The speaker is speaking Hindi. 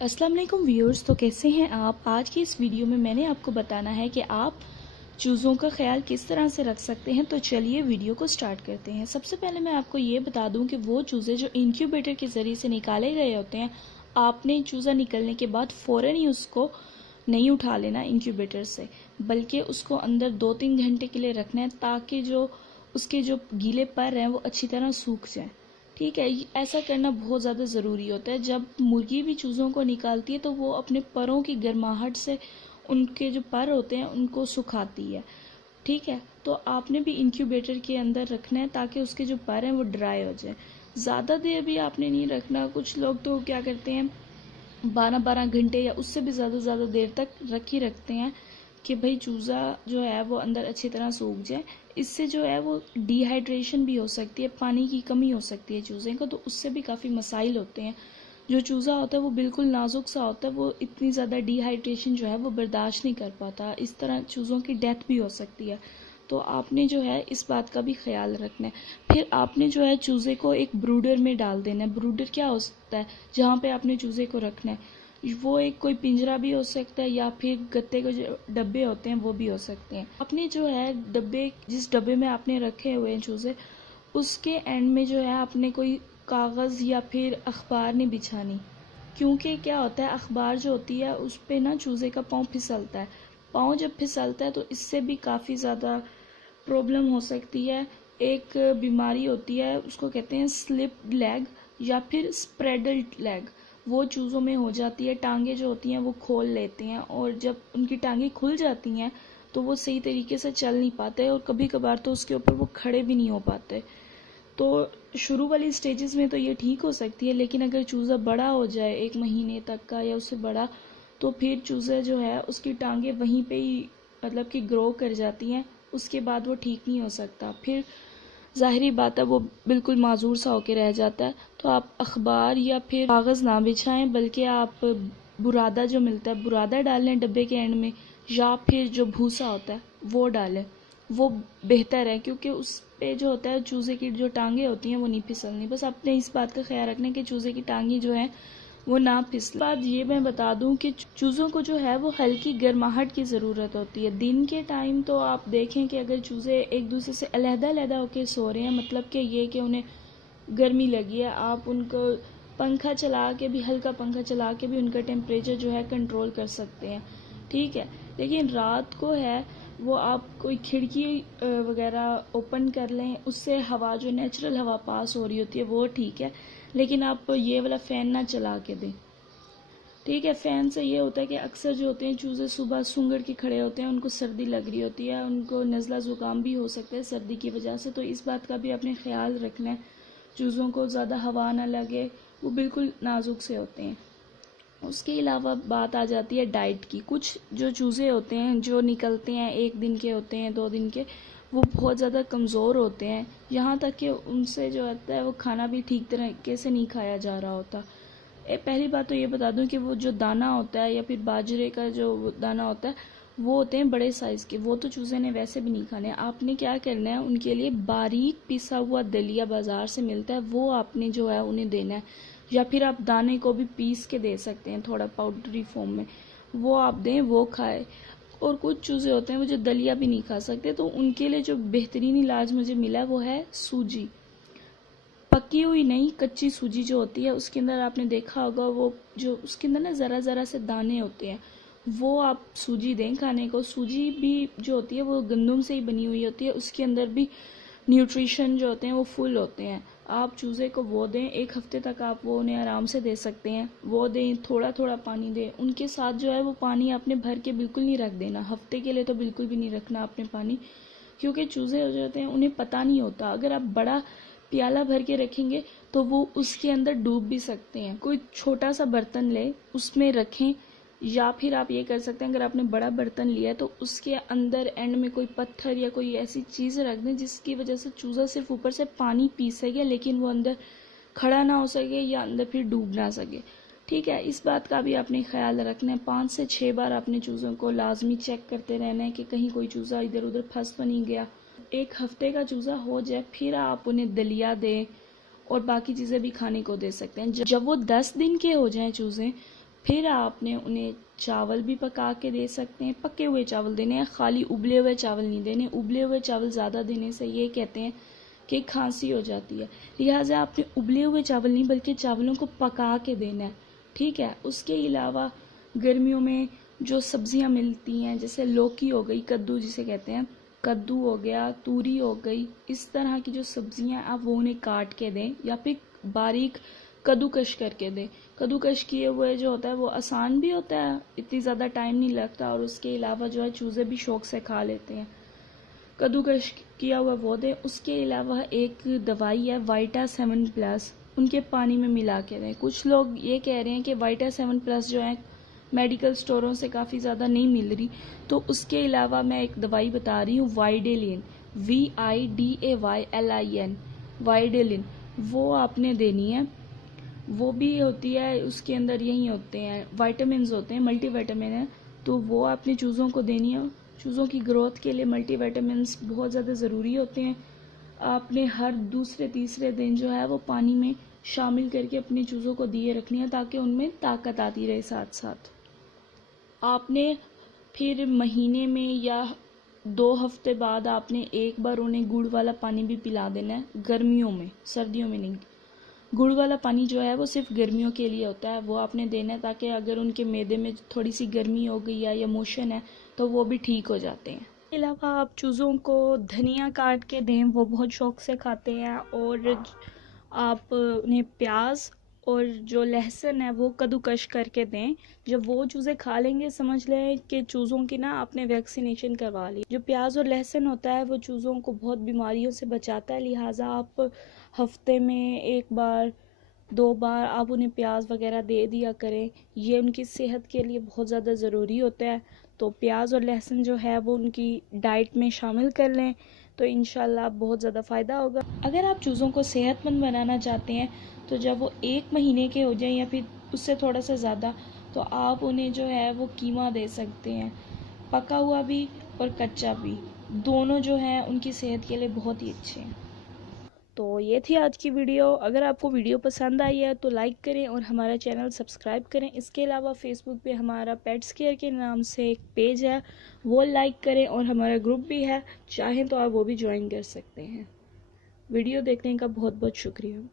अस्सलाम वालेकुम व्यूअर्स। तो कैसे हैं आप। आज की इस वीडियो में मैंने आपको बताना है कि आप चूज़ों का ख्याल किस तरह से रख सकते हैं। तो चलिए वीडियो को स्टार्ट करते हैं। सबसे पहले मैं आपको ये बता दूं कि वो चूज़े जो इंक्यूबेटर के ज़रिए से निकाले गए होते हैं, आपने चूज़ा निकलने के बाद फ़ौरन ही उसको नहीं उठा लेना इंक्यूबेटर से, बल्कि उसको अंदर 2-3 घंटे के लिए रखना है ताकि जो उसके जो गीले पर हैं वो अच्छी तरह सूख जाएं। ठीक है, ऐसा करना बहुत ज़्यादा ज़रूरी होता है। जब मुर्गी भी चूज़ों को निकालती है तो वो अपने परों की गर्माहट से उनके जो पर होते हैं उनको सुखाती है। ठीक है, तो आपने भी इंक्यूबेटर के अंदर रखना है ताकि उसके जो पर हैं वो ड्राई हो जाए। ज़्यादा देर भी आपने नहीं रखना। कुछ लोग तो क्या करते हैं 12-12 घंटे या उससे भी ज़्यादा देर तक रख ही रखते हैं कि भाई चूज़ा जो है वो अंदर अच्छी तरह सूख जाए। इससे जो है वो डिहाइड्रेशन भी हो सकती है, पानी की कमी हो सकती है चूज़े को, तो उससे भी काफ़ी मसाइल होते हैं। जो चूज़ा होता है वो बिल्कुल नाजुक सा होता है, वो इतनी ज़्यादा डिहाइड्रेशन जो है वो बर्दाश्त नहीं कर पाता। इस तरह चूज़ों की डेथ भी हो सकती है। तो आपने जो है इस बात का भी ख्याल रखना है। फिर आपने जो है चूज़े को एक ब्रूडर में डाल देना है। ब्रूडर क्या हो सकता है, जहाँ पे आपने चूज़े को रखना है वो एक कोई पिंजरा भी हो सकता है या फिर गत्ते के जो डब्बे होते हैं वो भी हो सकते हैं। आपने जो है डब्बे, जिस डब्बे में आपने रखे हुए हैं चूज़े, उसके एंड में जो है आपने कोई कागज़ या फिर अखबार नहीं बिछानी। क्योंकि क्या होता है, अखबार जो होती है उस पे ना चूज़े का पाँव फिसलता है। पाँव जब फिसलता है तो इससे भी काफ़ी ज़्यादा प्रॉब्लम हो सकती है। एक बीमारी होती है, उसको कहते हैं स्लिप लेग या फिर स्प्रेडल्ड लेग। वो चूज़ों में हो जाती है। टांगे जो होती हैं वो खोल लेते हैं, और जब उनकी टांगे खुल जाती हैं तो वो सही तरीके से चल नहीं पाते, और कभी कभार तो उसके ऊपर वो खड़े भी नहीं हो पाते। तो शुरू वाली स्टेजेस में तो ये ठीक हो सकती है, लेकिन अगर चूज़ा बड़ा हो जाए 1 महीने तक का या उससे बड़ा, तो फिर चूज़ा जो है उसकी टांगे वहीं पे ही मतलब कि ग्रो कर जाती हैं। उसके बाद वो ठीक नहीं हो सकता। फिर ज़ाहिरी बात है वो बिल्कुल माजूर सा होके रह जाता है। तो आप अखबार या फिर कागज़ ना बिछाएं, बल्कि आप बुरादा जो मिलता है बुरादा डालें डब्बे के एंड में, या फिर जो भूसा होता है वो डालें। वो बेहतर है, क्योंकि उस पे जो होता है चूज़े की जो टांगे होती हैं वो नहीं फिसलनी। बस आपने इस बात का ख्याल रखना है कि चूज़े की टांगी जो है वो ना फिसले। बात ये मैं बता दूं कि चूज़ों को जो है वो हल्की गर्माहट की ज़रूरत होती है। दिन के टाइम तो आप देखें कि अगर चूज़े एक दूसरे से अलहदा होकर सो रहे हैं, मतलब कि ये कि उन्हें गर्मी लगी है, आप उनको पंखा चला के भी, हल्का पंखा चला के भी उनका टेम्परेचर जो है कंट्रोल कर सकते हैं। ठीक है, लेकिन रात को है वो आप कोई खिड़की वगैरह ओपन कर लें, उससे हवा जो नेचुरल हवा पास हो रही होती है वो ठीक है, लेकिन आप ये वाला फ़ैन ना चला के दें। ठीक है, फ़ैन से ये होता है कि अक्सर जो होते हैं चूज़े सुबह सूंघड़ के खड़े होते हैं, उनको सर्दी लग रही होती है, उनको नज़ला ज़ुकाम भी हो सकता है सर्दी की वजह से। तो इस बात का भी आपने ख्याल रखना है, चूज़ों को ज़्यादा हवा ना लगे, वो बिल्कुल नाजुक से होते हैं। उसके अलावा बात आ जाती है डाइट की। कुछ जो चूज़े होते हैं जो निकलते हैं 1 दिन के होते हैं, 2 दिन के, वो बहुत ज़्यादा कमज़ोर होते हैं, यहाँ तक कि उनसे जो होता है वो खाना भी ठीक तरीके से नहीं खाया जा रहा होता। पहली बात तो ये बता दूं कि वो जो दाना होता है या फिर बाजरे का जो दाना होता है वो होते हैं बड़े साइज़ के, वो तो चूज़े ने वैसे भी नहीं खाने। आपने क्या करना है, उनके लिए बारीक पिसा हुआ दलिया बाज़ार से मिलता है, वो आपने जो है उन्हें देना है। या फिर आप दाने को भी पीस के दे सकते हैं थोड़ा पाउडरी फॉर्म में, वो आप दें, वो खाए। और कुछ चूज़े होते हैं वो जो दलिया भी नहीं खा सकते, तो उनके लिए जो बेहतरीन इलाज मुझे मिला वो है सूजी। पकी हुई नहीं, कच्ची सूजी जो होती है, उसके अंदर आपने देखा होगा वो जो उसके अंदर ना ज़रा से दाने होते हैं, वो आप सूजी दें खाने को। सूजी भी जो होती है वो गंदम से ही बनी हुई होती है, उसके अंदर भी न्यूट्रिशन जो होते हैं वो फुल होते हैं। आप चूज़े को वो दें, 1 हफ्ते तक आप वो उन्हें आराम से दे सकते हैं। वो दें, थोड़ा थोड़ा पानी दें उनके साथ। जो है वो पानी आपने भर के बिल्कुल नहीं रख देना, हफ्ते के लिए तो बिल्कुल भी नहीं रखना आपने पानी, क्योंकि चूज़े हो जाते हैं उन्हें पता नहीं होता। अगर आप बड़ा प्याला भर के रखेंगे तो वो उसके अंदर डूब भी सकते हैं। कोई छोटा सा बर्तन ले, उसमें रखें, या फिर आप ये कर सकते हैं, अगर आपने बड़ा बर्तन लिया तो उसके अंदर एंड में कोई पत्थर या कोई ऐसी चीज़ रख दें जिसकी वजह से चूज़ा सिर्फ ऊपर से पानी पी सके, लेकिन वो अंदर खड़ा ना हो सके या अंदर फिर डूब ना सके। ठीक है, इस बात का भी आपने ख्याल रखना है। 5 से 6 बार आपने चूज़ों को लाजमी चेक करते रहना है कि कहीं कोई चूज़ा इधर उधर फंस तो नहीं गया। 1 हफ्ते का चूज़ा हो जाए फिर आप उन्हें दलिया दें और बाकी चीज़ें भी खाने को दे सकते हैं। जब वो 10 दिन के हो जाएं चूज़े, फिर आपने उन्हें चावल भी पका के दे सकते हैं। पके हुए चावल देने हैं, खाली उबले हुए चावल नहीं देने। उबले हुए चावल ज़्यादा देने से ये कहते हैं कि खांसी हो जाती है, लिहाजा आपने उबले हुए चावल नहीं बल्कि चावलों को पका के देना है, ठीक है। उसके अलावा गर्मियों में जो सब्जियां मिलती हैं जैसे लौकी हो गई, कद्दू जिसे कहते हैं, कद्दू हो गया, तूरी हो गई, इस तरह की जो सब्जियां आप वो उन्हें काट के दें या फिर बारीक कद्दूकश करके दें। कद्दूकश किए हुए जो होता है वो आसान भी होता है, इतनी ज़्यादा टाइम नहीं लगता, और उसके अलावा जो है चूज़े भी शौक से खा लेते हैं। कद्दूकश किया हुआ वो दें। उसके अलावा एक दवाई है Vita7+, उनके पानी में मिला के दें। कुछ लोग ये कह रहे हैं कि Vita7+ जो है मेडिकल स्टोरों से काफ़ी ज़्यादा नहीं मिल रही, तो उसके अलावा मैं एक दवाई बता रही हूँ वाइडेलिन, VIDAYLIN, वाइडेलिन, वो आपने देनी है। वो भी होती है, उसके अंदर यही होते हैं विटामिन होते हैं, मल्टीविटामिन है, तो वो आपने चूज़ों को देनी है। चूज़ों की ग्रोथ के लिए मल्टीविटामिन्स बहुत ज़्यादा ज़रूरी होते हैं। आपने हर दूसरे तीसरे दिन जो है वो पानी में शामिल करके अपनी चूज़ों को दिए रखनी है ताकि उनमें ताकत आती रहे। साथ साथ आपने फिर महीने में या 2 हफ्ते बाद आपने एक बार उन्हें गुड़ वाला पानी भी पिला देना है, गर्मियों में, सर्दियों में नहीं। गुड़ वाला पानी जो है वो सिर्फ गर्मियों के लिए होता है, वो आपने देना है ताकि अगर उनके मैदे में थोड़ी सी गर्मी हो गई है या मोशन है तो वो भी ठीक हो जाते हैं। इसके अलावा आप चूज़ों को धनिया काट के दें, वो बहुत शौक से खाते हैं। और आप उन्हें प्याज और जो लहसुन है वो कद्दूकश करके दें। जब वो चूज़ें खा लेंगे समझ लें कि चूज़ों की ना आपने वैक्सीनेशन करवा ली। जो प्याज और लहसुन होता है वो चूज़ों को बहुत बीमारियों से बचाता है, लिहाजा आप हफ्ते में 1 बार 2 बार आप उन्हें प्याज वगैरह दे दिया करें। ये उनकी सेहत के लिए बहुत ज़्यादा ज़रूरी होता है, तो प्याज और लहसुन जो है वो उनकी डाइट में शामिल कर लें तो इंशाल्लाह बहुत ज़्यादा फ़ायदा होगा। अगर आप चूज़ों को सेहतमंद बनाना चाहते हैं तो जब वो 1 महीने के हो जाएं या फिर उससे थोड़ा सा ज़्यादा, तो आप उन्हें जो है वो कीमा दे सकते हैं, पका हुआ भी और कच्चा भी, दोनों जो हैं उनकी सेहत के लिए बहुत ही अच्छे हैं। तो ये थी आज की वीडियो। अगर आपको वीडियो पसंद आई है तो लाइक करें और हमारा चैनल सब्सक्राइब करें। इसके अलावा फेसबुक पे हमारा पेट्स केयर के नाम से एक पेज है, वो लाइक करें, और हमारा ग्रुप भी है, चाहें तो आप वो भी ज्वाइन कर सकते हैं। वीडियो देखने का बहुत बहुत शुक्रिया।